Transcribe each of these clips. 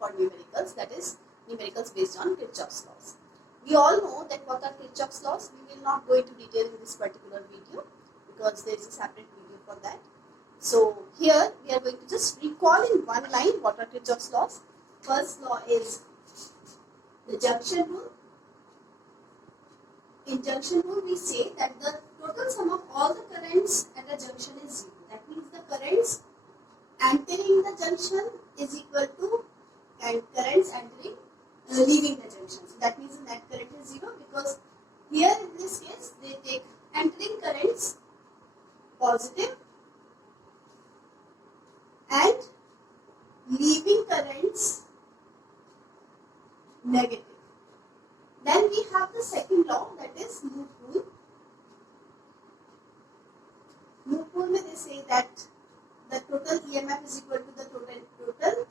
for numericals, that is numericals based on Kirchoff's laws. We all know that what are Kirchoff's laws. We will not go into detail in this particular video because there is a separate video for that. So here we are going to just recall in one line what are Kirchoff's laws. First law is the junction rule. In junction rule we say that the total sum of all the currents at a junction is 0. That means the currents entering the junction is equal to currents entering leaving the junction. So that means the net current is 0 because here in this case they take entering currents positive and leaving currents negative. Then we have the second law, that is loop rule. Loop rule mein they say that the total EMF is equal to the total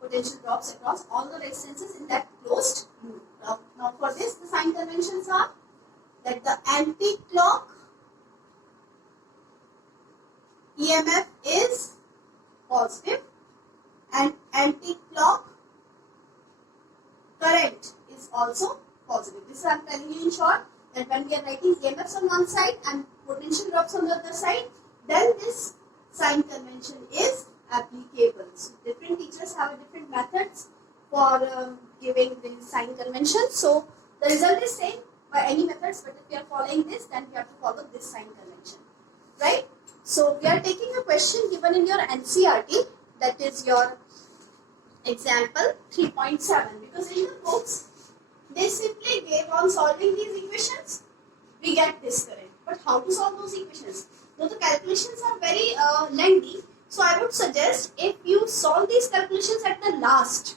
potential drops across all the resistances in that closed loop. Now for this the sign conventions are that the anti-clock EMF is positive and anti-clock current is also positive. This I am telling you in short that when we are writing EMFs on one side and potential drops on the other side, then this sign convention is applicable. So different teachers have different methods for giving the sign convention. So the result is same by any methods, but if we are following this, then we have to follow this sign convention, right? So we are taking a question given in your NCERT, that is your example 3.7, because in the books they simply gave on solving these equations we get this current. But how to solve those equations? Though the calculations are very lengthy, so I would suggest if you solve these calculations at the last,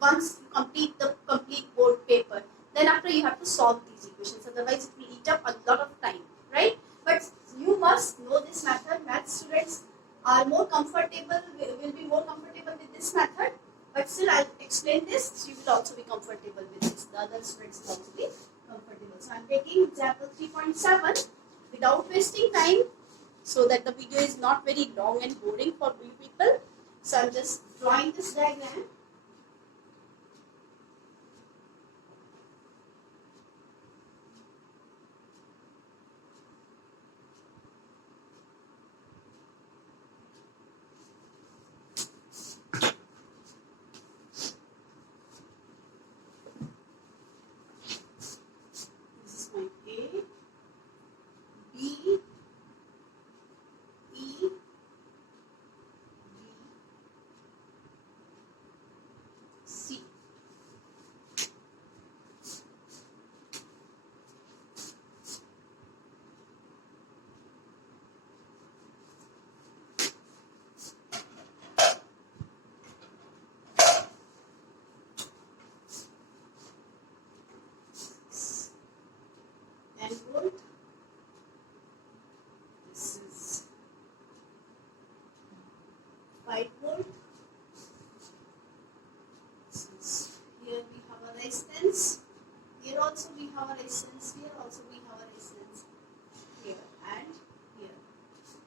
once you complete the complete board paper, then after you have to solve these equations, otherwise it will eat up a lot of time, right? But you must know this method. Math students are more comfortable, will be more comfortable with this method, but still I'll explain this, so you will also be comfortable with this. The other students will also be comfortable. So I'm taking example 3.7 without wasting time, so that the video is not very long and boring for you people. So I'm just drawing this diagram. Volt. This is 5 volt. Here we have a resistance. Here also we have a resistance. Here also we have a resistance. Here and here.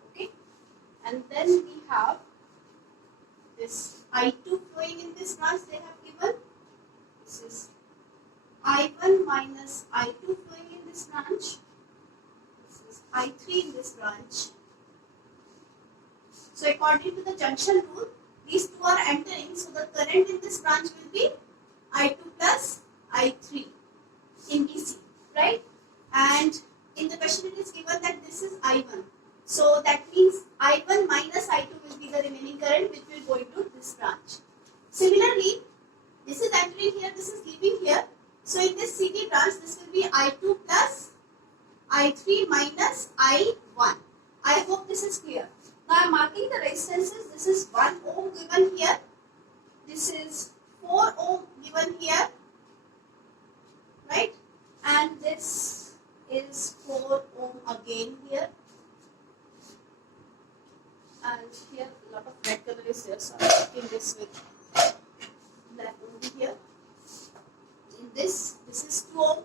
Okay. And then we have this I2 flowing in this branch they have given. This is I1 minus I2 flowing in this branch. This is I3 in this branch. So according to the junction rule, these two are entering, so the current in this branch will be I2 plus I3 in DC, right? And in the question it is given that this is I1. So that means I1 minus I2 will be the remaining current which will go into this branch. Similarly, this is entering here, this is leaving here. So in this CD branch, this will be I2 plus I3 minus I1. I hope this is clear. Now I am marking the resistances. This is 1 ohm given here. This is 4 ohm given here. Right? And this is 4 ohm again here. And here a lot of red color is there. So I am marking this with black only here. In this is 2 ohm,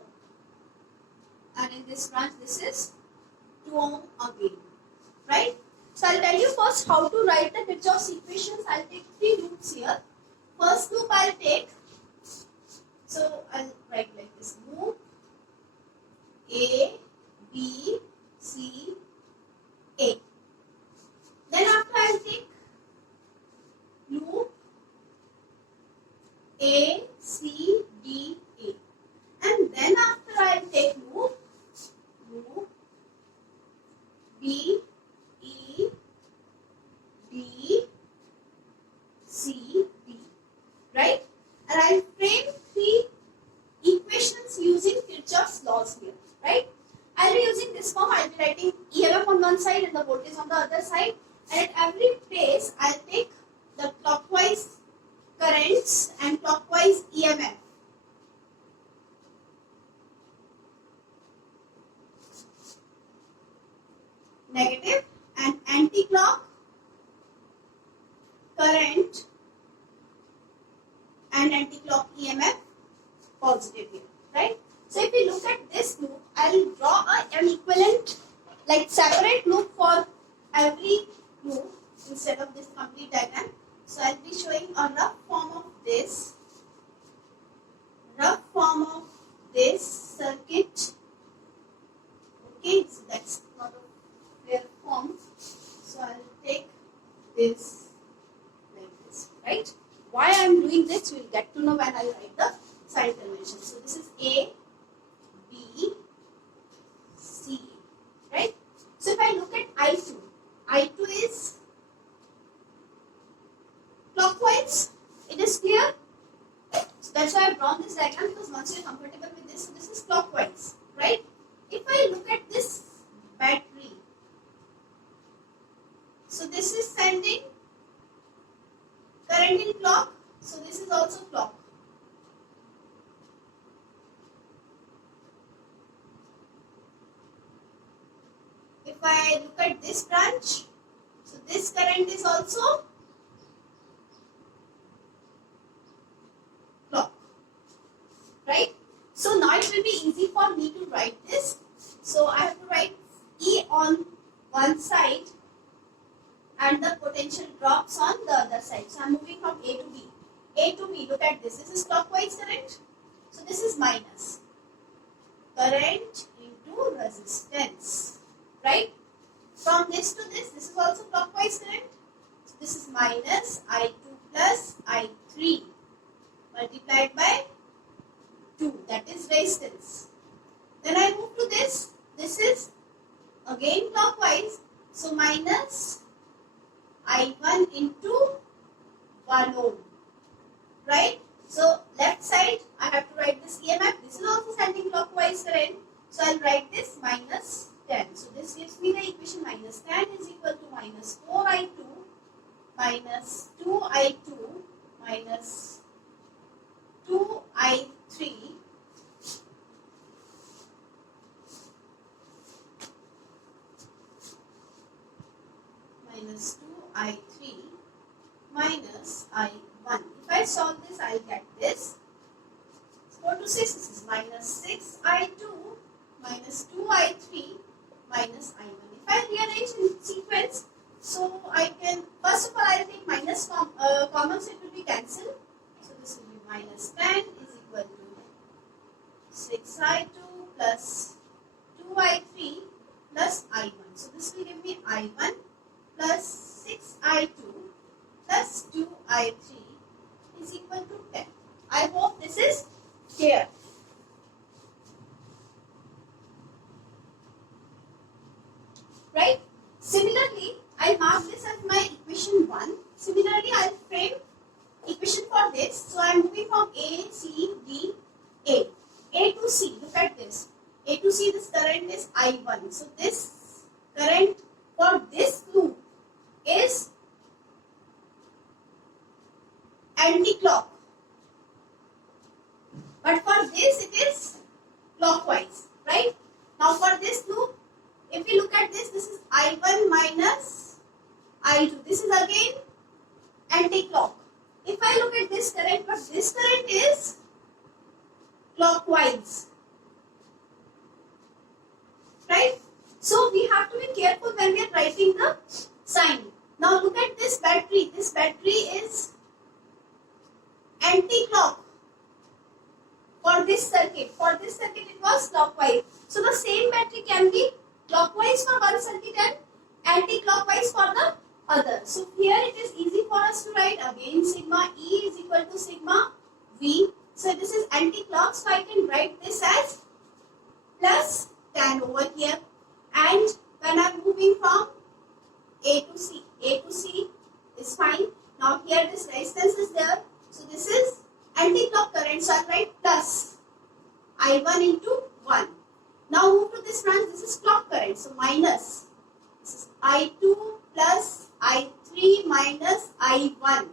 and in this branch this is 2 ohm again, right? So I'll tell you first how to write the Kirchoff's equations. I'll take 3 loops here. First loop I'll take. So I'll write like this: loop A, B, C, A. Then after I'll take loop A, C, D, A. And then after I'll take loop B, E, D, C, D. Right? And I'll frame 3 equations using Kirchoff's laws here. Right? I'll be using this form. I'll be writing EMF on one side and the voltage on the other side. And at every place, I'll take the clockwise currents and clockwise EMF. Negative and anti-clock current and anti-clock EMF positive here, right? So if we look at this loop, I'll draw an equivalent, like separate loop for every loop instead of this complete diagram. So I'll be showing a rough form of this circuit. Okay, so that's not a fair form. So I'll take this like this, right? Why I'm doing this, we'll get to know when I write the sign convention. So this is A, B, C, right? So if I look at I2 is clockwise. It is clear? So that's why I've drawn this diagram, because once you're comfortable with this, so this is clockwise, right? If I look at this battery, so this is sending current in clock, so this is also clock. If I look at this branch, so this current is also clock, right? So now it will be easy for me to write this. So I have to write E on one side and the potential drops on the other side. So I am moving from A to B. A to B, look at this. This is clockwise current. So this is minus. Current into resistance, right? From this to this is also clockwise current. So this is minus I2 plus I3 multiplied by 2, that is resistance. Then I move to this. This is again clockwise. So minus I1 into 1 ohm, right? So left side I have to write this EMF. This is also sending clockwise current. So I'll write this minus 10. So this gives me the equation minus 10 is equal to minus 4I2 minus 2I2 minus 2I3 minus 2I3 minus I1. If I solve this, I'll get this. 4 to 6, this is minus 6I2 minus 2I3 minus I1. If I rearrange in sequence, so I can, first of all, I'll take minus common, so it will be cancelled. So this will be minus 10 is equal to 6I2 plus 2I3 plus I1. So this will give me I1 plus 6I2 plus 2I3 is equal to 10. I hope this is clear. Right? Similarly, I mark this as my equation 1. Similarly, I will frame equation for this. So I am moving from A, C, D, A. A to C, look at this. A to C, this current is I1. So this current for this loop is anti-clock. But for this, it is clockwise, right? Now for this loop, if we look at this, this is I1 minus I2. This is again anti-clock. If I look at this current, but this current is clockwise, right? So we have to be careful when we are writing the sign. Now look at this battery. This battery is anti-clock for this circuit. For this circuit it was clockwise. So the same battery can be clockwise for one circuit and anti-clockwise for the other. So here it is easy for us to write again sigma E is equal to sigma V. So this is anti-clock, so I can write this as plus 10 over here. And when I am moving from A to C is fine. Now here this resistance is there. So this is anti-clock current. So I write plus I1 into 1. Now move to this branch. This is clock current. So minus. This is I2 plus I3 minus I1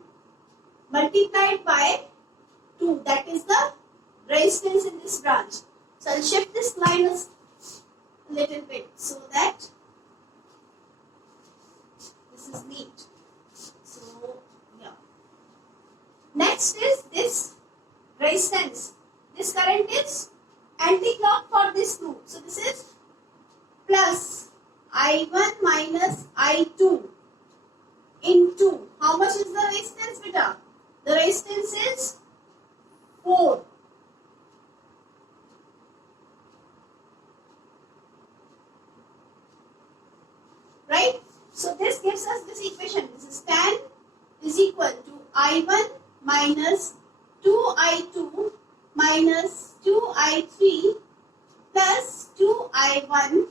multiplied by 2. That is the resistance in this branch. So I'll shift this minus a little bit so that this is neat. So yeah. Next is this resistance. This current is anti-clock for this loop. So this is plus I1 minus I2 into, how much is the resistance, beta? The resistance is 4. Right? So this gives us this equation. This is 10 is equal to I1 minus 2I2 minus 2I3 plus 2I1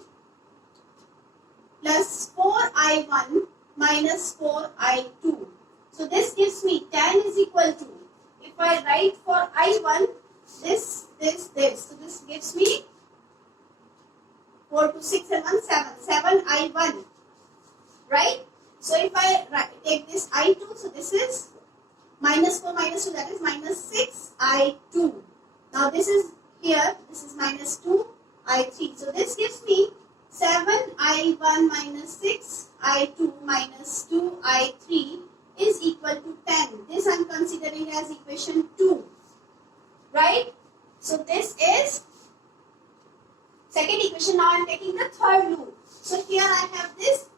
plus 4I1 minus 4I2. So this gives me 10 is equal to, if I write for I1, this. So this gives me 4 to 6 and 1, 7. 7I1. Right? So if I take this I2, so this is minus 4 minus 2, that is minus 6I2. Now this is here, this is minus 2I3. So this gives me 7I1 minus 6I2 minus 2I3 is equal to 10. This I am considering as equation 2. Right? So this is second equation. Now I am taking the third loop. So here I have this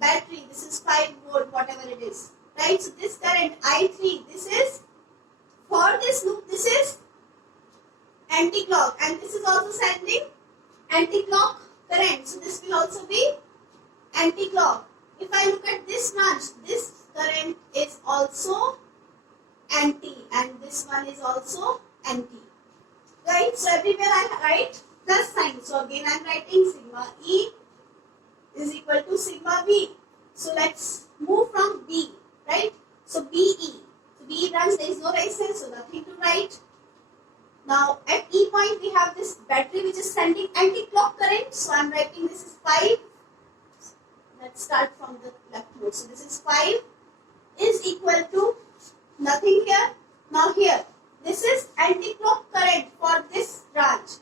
battery. This is 5 volt, whatever it is. Right? So this current I3, this is, for this loop, this is anti-clock. And this is also sending anti-clock current. So this will also be anti-clock. If I look at this branch, this current is also anti and this one is also anti. Right? So everywhere I write plus sign. So again I am writing sigma E is equal to sigma V. So let's move from B. Right? So BE. So BE branch there is no resistance, so nothing to write. Now at E point we have this battery which is sending anti-clock current. So I am writing this is 5. Let's start from the left node. So this is 5 is equal to nothing here. Now here, this is anti-clock current for this branch.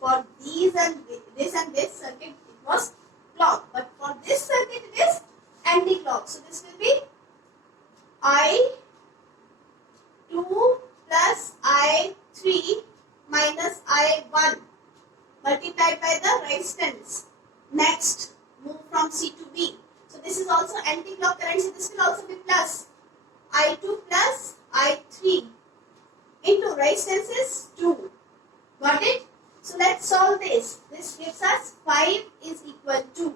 For these and this circuit it was clock. But for this circuit it is anti-clock. So this will be I2 plus I3 minus I1 multiplied by the resistance. Next, move from C to B. So this is also anti-clock current. So this will also be plus I2 plus I3 into resistance is 2. Got it? So let's solve this. This gives us 5 is equal to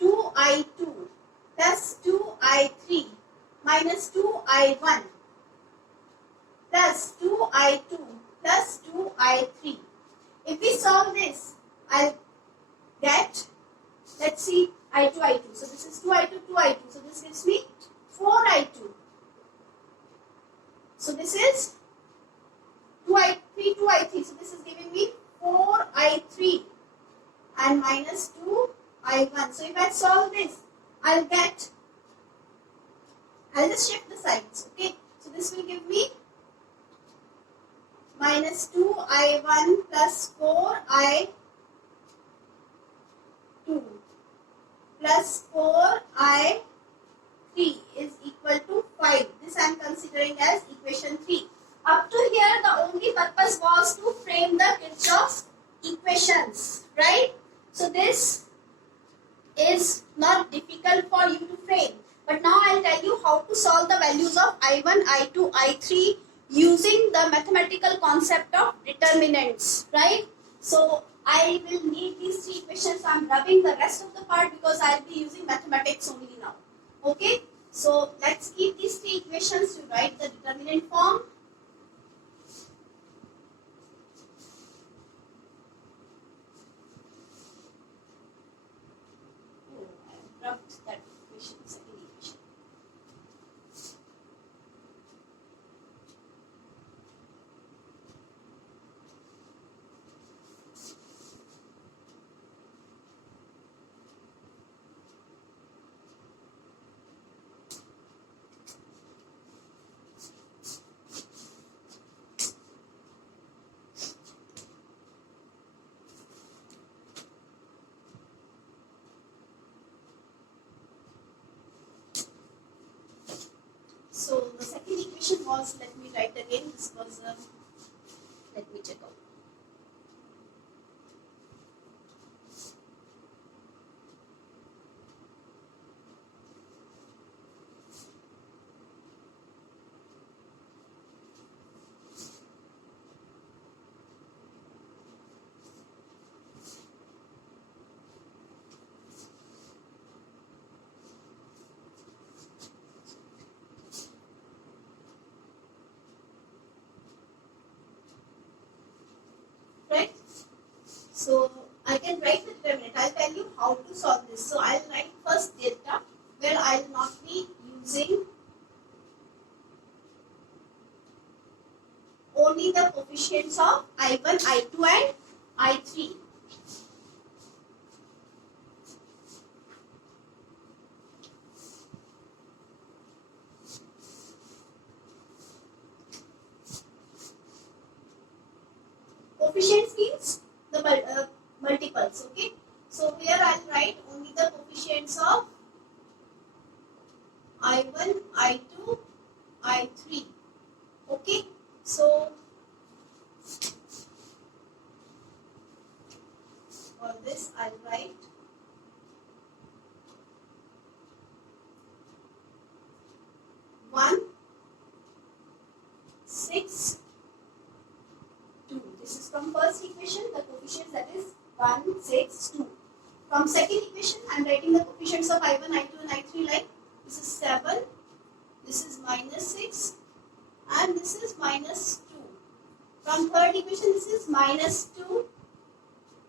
2I2 plus 2I3 minus 2I1 plus 2I2 plus 2I3. If we solve this, I'll get, let's see, I2, I2. So this is 2I2, 2I2. So this gives me 4I2. So this is 2I3, 2I3. So this is giving me 4I3 and minus 2I1. So if I solve this, I'll just shift the sides. Okay. So this will give me minus 2I1 plus 4I2 plus 4I3 is equal to 5. This I am considering as equation 3. Up to here, the only purpose was to frame the Kirchoff's equations, right? So this is not difficult for you to frame. But now I'll tell you how to solve the values of I1, I2, I3 using the mathematical concept of determinants, right? So I will need these three equations. I'm rubbing the rest of the part because I'll be using mathematics only now. Okay, so let's keep these three equations to write the determinant form. Oh, I rubbed that equation, second equation. So the second equation was, let me write again, this was, let me check out. Right? So I can write the determinant. I'll tell you how to solve this. So I'll write first delta, where I'll not be using only the coefficients of I1, I2 and I3. Coefficients means the multiples, okay? So here I'll write only the coefficients of I1, I2, I3, okay? So for this I'll write 1, 6, 2. This is from first equation, the coefficients, that is 1, 6, 2. From second equation, I am writing the coefficients of I1, I2 and I3 like this is 7, this is minus 6 and this is minus 2. From third equation, this is minus 2,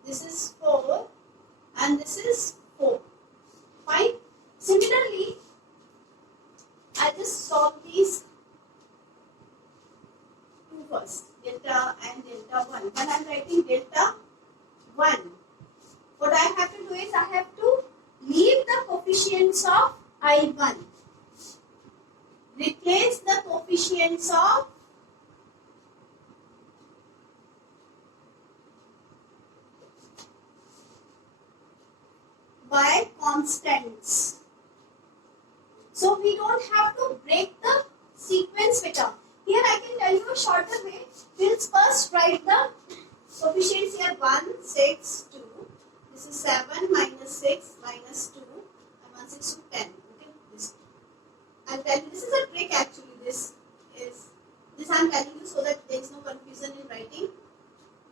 this is 4 and this is 4. Fine. Similarly, I just solve these two first, delta and delta 1. When I am writing delta 1, what I have to do is I have to leave the coefficients of I1, replace the coefficients of by constants. So we don't have to break the sequence better. Here I can tell you a shorter way. We'll first write the coefficients here 1, 6, 2. This is 7 minus 6 minus 2 and 1, 6, 2, 10. Okay, this. I'll tell you, this is a trick actually. This I'm telling you so that there is no confusion in writing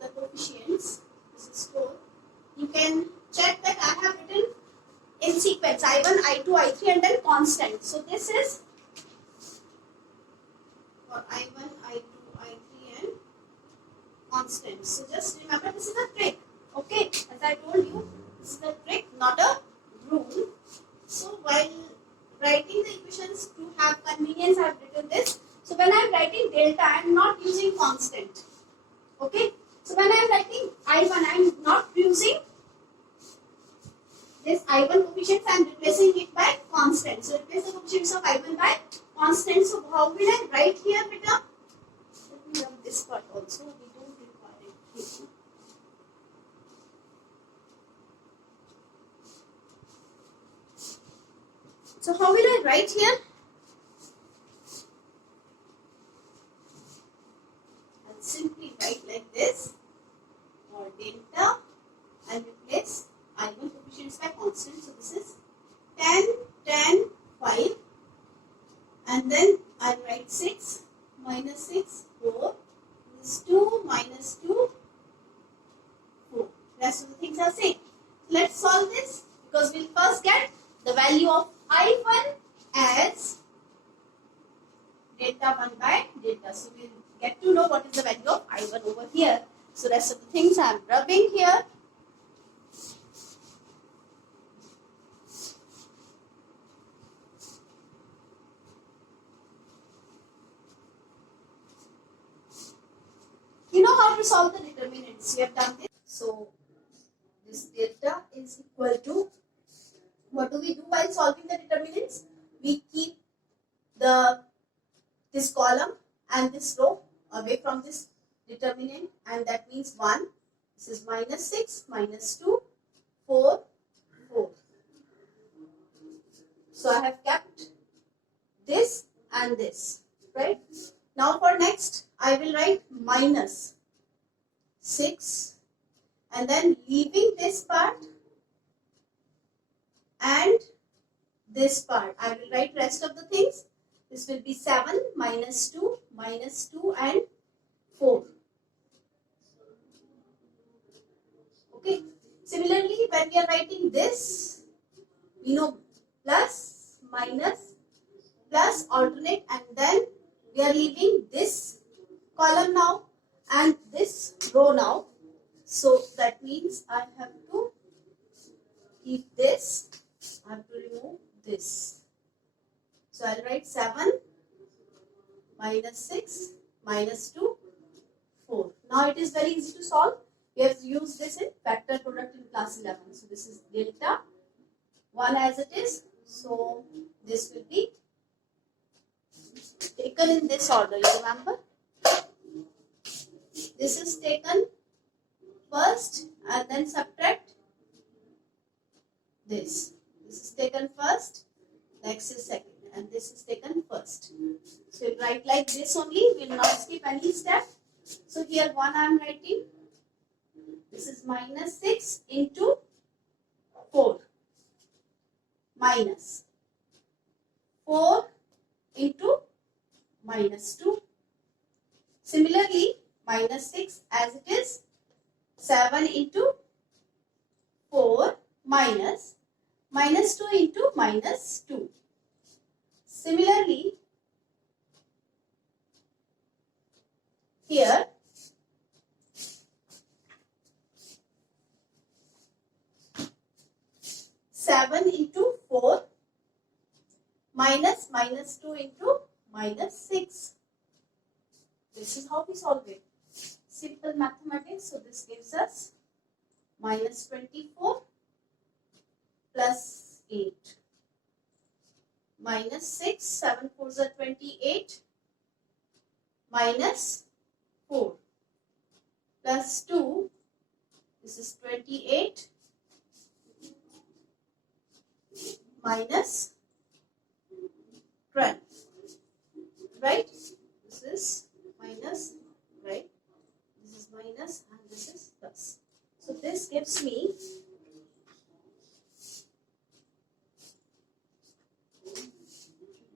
the coefficients. This is 4. You can check that I have written in sequence I1, I2, I3 and then constant. So this is for I1, I2, I3 and constant. So just remember, this is a trick. Okay, as I told you, this is a trick, not a rule. So while writing the equations to have convenience, I have written this. So when I am writing delta, I am not using constant. Okay. So when I am writing I1, I am not using this I1 coefficients, I am replacing it by constant. So replace the coefficients of I1 by constant. So how will I write here, beta? Let me rub this part also. We don't require it here. So how will I write here? I'll simply write like this. For delta, I'll replace I1 coefficients by constant. So this is 10, 10, 5. And then I'll write 6 minus 6 4. This is 2 minus 2, 4. Rest of the things are same. Let's solve this because we'll first get the value of I1 as delta 1 by delta. So we'll get to know what is the value of I1 over here. So rest of the things I am rubbing here. You know how to solve the determinants. We have done this. So this delta is equal to, what do we do while solving the determinants? We keep this column and this row away from this determinant, and that means 1. This is minus 6, minus 2, 4, 4. So I have kept this and this, right? Now for next, I will write minus 6 and then leaving this part and this part. I will write rest of the things. This will be 7, minus 2, and 4. Okay. Similarly, when we are writing this, we know plus, minus, plus, alternate, and then we are leaving this column now and this row now. So that means I have to keep this. I have to remove this. So I'll write 7, minus 6, minus 2, 4. Now it is very easy to solve. We have used this in factor product in class 11. So this is delta 1 as it is. So this will be taken in this order, you remember? This is taken first and then subtract this. This is taken first, next is second, and this is taken first. So we'll write like this only, we will not skip any step. So here 1 I am writing. This is minus 6 into 4. Minus 4 into minus 2. Similarly, minus 6 as it is, 7 into 4 minus 2 into minus 2. Similarly, here 7 into 4 minus 2 into minus 6. This is how we solve it. Simple mathematics. So this gives us minus 24 plus 8. Minus 6, 7 4s are 28. Minus 4 plus 2. This is 28. Minus 12. Right? This is minus, right? This is minus and this is plus. So this gives me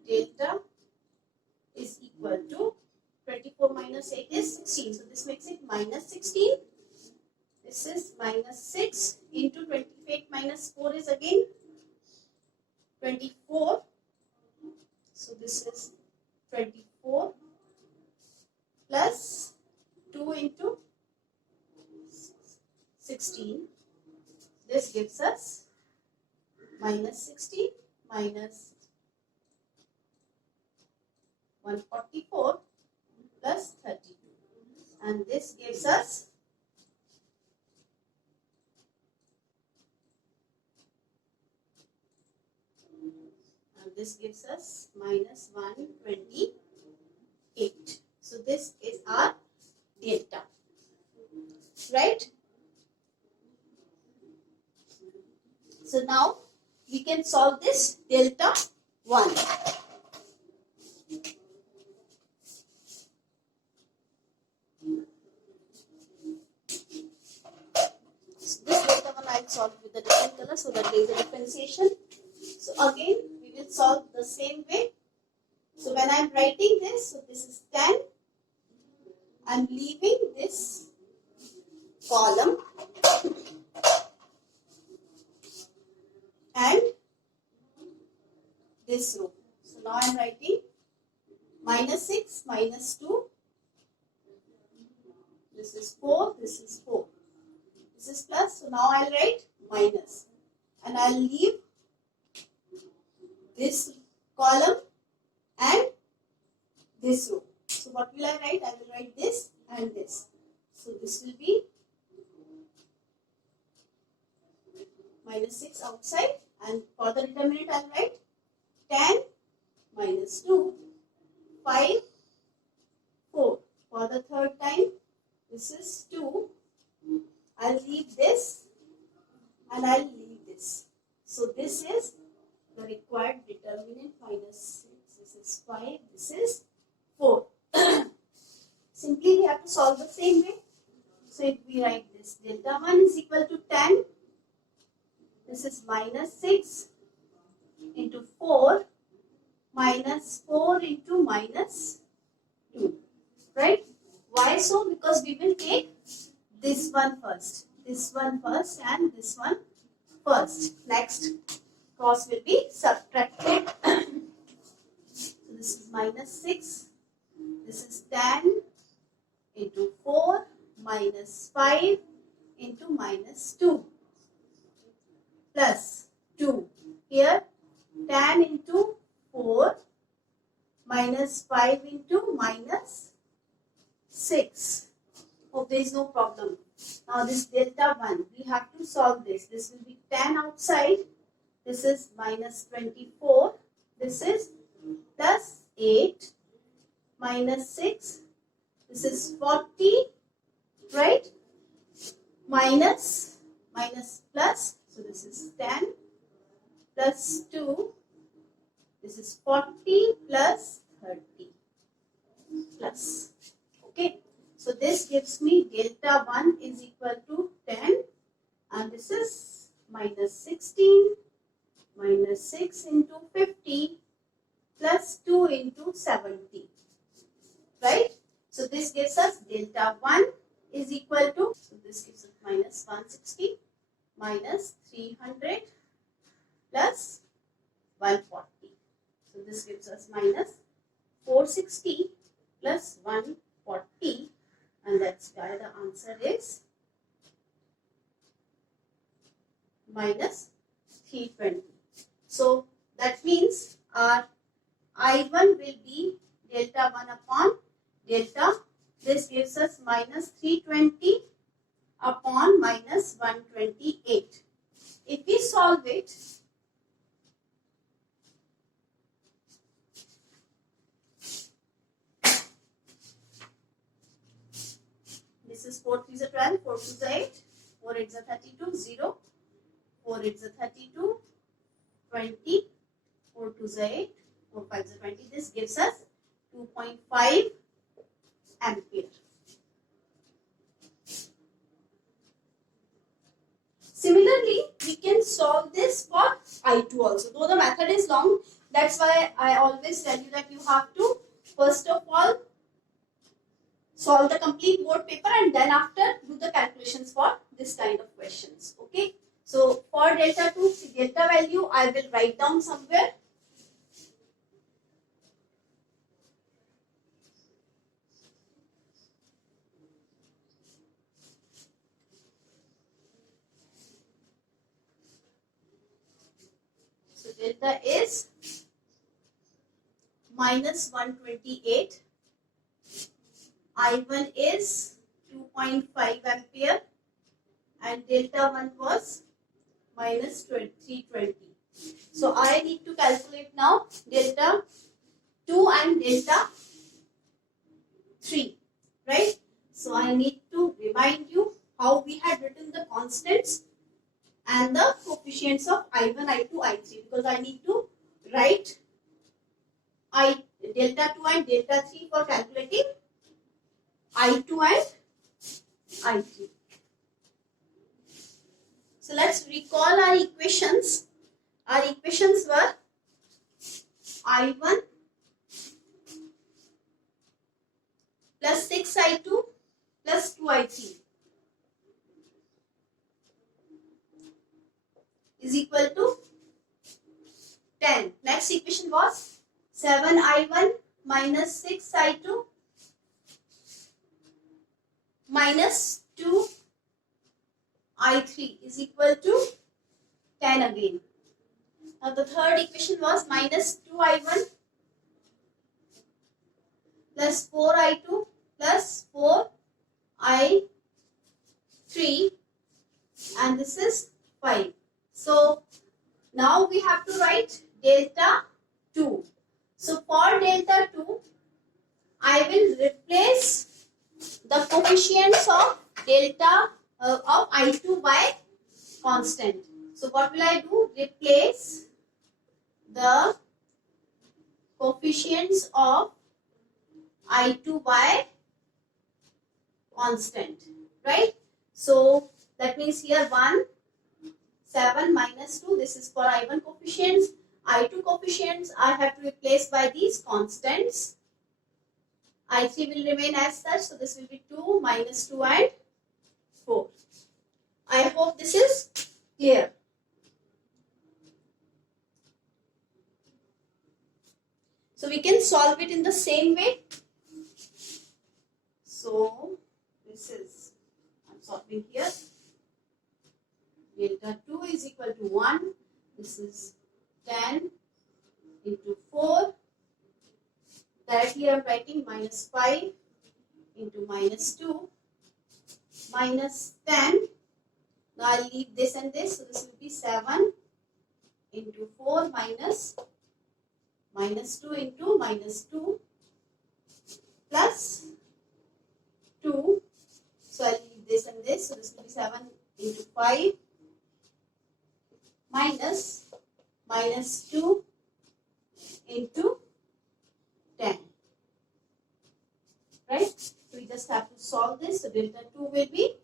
delta is equal to 24 minus 8 is 16. So this makes it minus 16. This is minus 6 into 28 minus 4 is again 24. So this is 24 plus 2 into 16. This gives us minus 60 minus 144 plus 32. And this gives us minus 128. So this is our delta, right? So now we can solve this delta 1. So this delta 1 I will solve with a different color so that there is a differentiation. So again we will solve the same way. So when I am writing this, so this is 10 I'm leaving this column and this row. So now I'm writing minus 6, minus 2. This is 4, this is 4. This is plus, so now I'll write minus. And I'll leave this column and this row. So what will I write? I will write this and this. So this will be minus 6 outside, and for the determinant I'll write 10 minus 2, 5, 4. For the third time, this is 2. I'll leave this and I'll leave this. So this is the required determinant minus 6. This is 5. This is 4. Simply we have to solve the same way. So if we write this, delta 1 is equal to 10. This is minus 6 into 4 minus 4 into minus 2. Right? Why so? Because we will take this one first, and this one first. Next, cross will be subtracted. So this is minus 6. This is 10 into 4 minus 5 into minus 2 plus 2. Here 10 into 4 minus 5 into minus 6. Hope there is no problem. Now this delta 1, we have to solve this. This will be 10 outside. This is minus 24. This is plus 8 minus 6. This is 40, right? Minus plus. So this is 10 plus 2. This is 40 plus 30 plus. Okay. So this gives me delta 1 is equal to 10, and this is minus 16 minus 6 into 50 plus 2 into 70. Right? So this gives us delta 1 is equal to, so this gives us minus 160 minus 300 plus 140. So this gives us minus 460 plus 140. And that's why the answer is minus 320. So that means our I1 will be delta 1 upon delta. This gives us minus 320 upon minus 128. If we solve it, this is 4 3s are 12, 4 2s are 8, 4 8s are 32, 0, 4 8s are 32, 20, 4 2s are 8, 4 5s are 20. This gives us 2.5 ampere. Similarly, we can solve this for I2 also. Though the method is long, that's why I always tell you that you have to first of all solve the complete board paper and then after do the calculations for this kind of questions. Okay. So for delta 2, delta value I will write down somewhere. So delta is minus 128. I1 is 2.5 ampere and delta 1 was minus 320. So I need to calculate now delta 2 and delta 3, right? So I need to remind you how we had written the constants and the coefficients of I1, I2, I3, because I need to write delta 2 and delta 3 for calculating I2 and I3. So let's recall our equations. Our equations were I1 plus 6I2 I3 is equal to 10. Next equation was 7I1 minus 6I2 minus 2I3 is equal to 10 again. Now the third equation was minus 2I1 plus 4I2 plus 4I3 and this is 5. So now we have to write delta 2. So for delta 2, I will replace the coefficients of delta of I2 by constant. So what will I do? Replace the coefficients of I2 by constant, right? So that means here 1, 7 minus 2, this is for I1 coefficients. I2 coefficients I have to replace by these constants. I3 will remain as such, so this will be 2 minus 2 and 4. I hope this is clear. So we can solve it in the same way. So this is, I'm solving here. Delta 2 is equal to 1. This is 10 into 4. Directly I am writing minus 5 into minus 2 minus 10. Now I will leave this and this. So this will be 7 into 4 minus 2 into minus 2 plus 2. So I will leave this and this. So this will be 7 into 5 minus 2 into 10. Right? So we just have to solve this. So delta 2 will be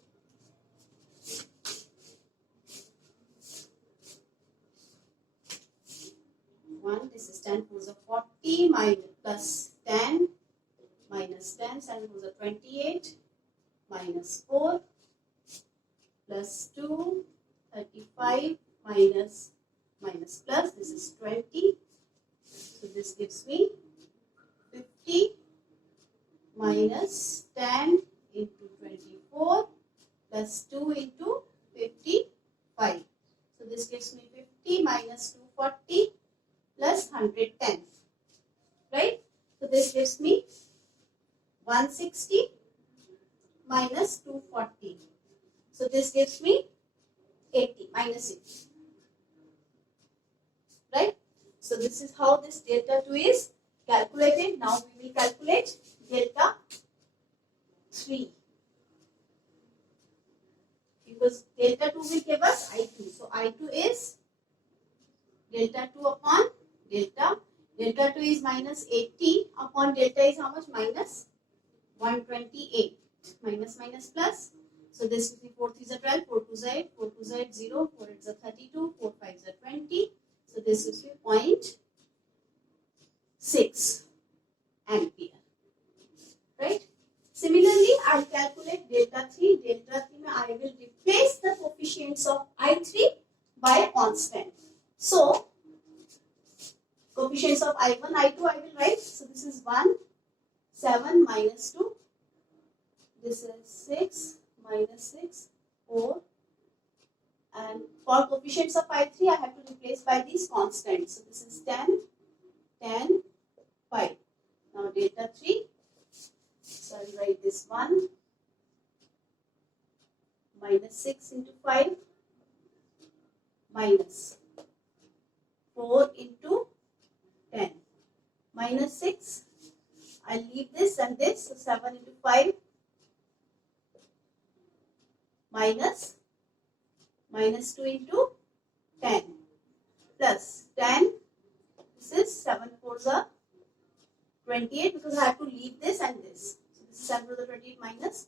1. This is 10 4 is a 40 minus plus 10 minus 10, 7 4 is a 28 minus 4 plus 2, 35 minus plus, this is 20. So this gives me 50 minus 10 into 24 plus 2 into 55. So this gives me 50 minus 240 plus 110. Right? So this gives me 160 minus 240. So this gives me 80 minus 80. Right? So this is how this delta 2 is calculated. Now we will calculate delta 3. Because delta 2 will give us I2. So I2 is delta 2 upon delta. Delta 2 is minus 80 upon delta is how much? Minus 128. Minus plus. So this will be 4 3 is a 12, 4 2 is 8, 4 2 is 8, 0, 4 8 is a 32, 4 5 is a 20. So this will be 0.6 ampere. Right? Similarly, I will calculate delta 3. Delta 3 I will replace the coefficients of I3 by constant. So, coefficients of I1, I2 I will write. So this is 1, 7 minus 2. This is 6 minus 6, 4. And for coefficients of I3, I have to replace by these constants. So this is 10, 10, 5. Now delta 3. So I will write this 1 minus 6 into 5 minus 4 into 10 minus 6. I leave this and this. So 7 into 5 minus 2 into 10 plus 10. This is 7 4s are 28 because I have to leave this and this. So this is 7 4s are 28 minus.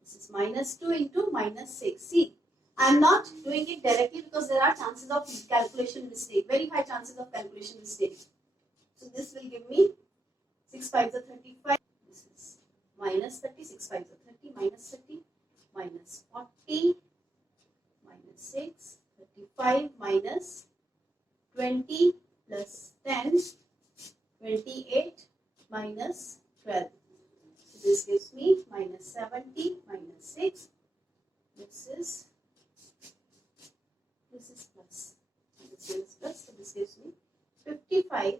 This is minus 2 into minus 6. See, I am not doing it directly because there are chances of calculation mistake. Very high chances of calculation mistake. So this will give me 6 5s are 35. This is minus 30. 6 5s are 30, minus 30, minus 40, minus 6, 35, minus 20, plus 10, 28, minus 12. So this gives me minus 70, minus 6. This is plus. This is plus. So this gives me 55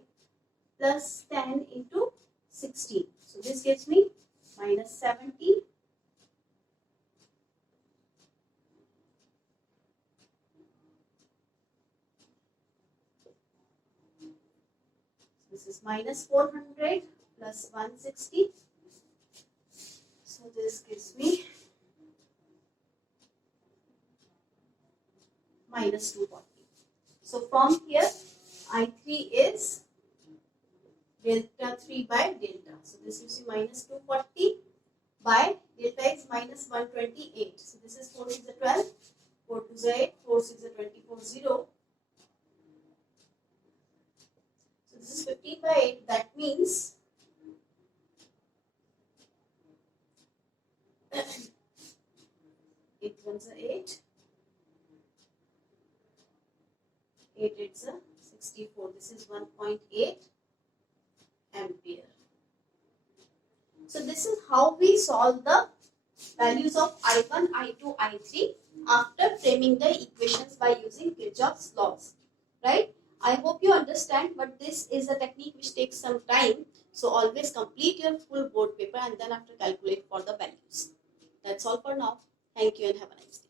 plus 10 into 16. So this gives me minus 70. This is minus 400 plus 160. So this gives me minus 240. So from here, I3 is delta 3 by delta. So this gives you minus 240 by delta is minus 128. So this is 4 6 12, 4 2 8, 4 6 24 0. So this is 15 by 8. That means 8 ones are 8. 8 8s are 64. This is 1.8 ampere. So this is how we solve the values of I1, I2, I3 after framing the equations by using Kirchoff's laws. Right? I hope you understand, but this is a technique which takes some time. So always complete your full board paper and then after calculate for the values. That's all for now. Thank you and have a nice day.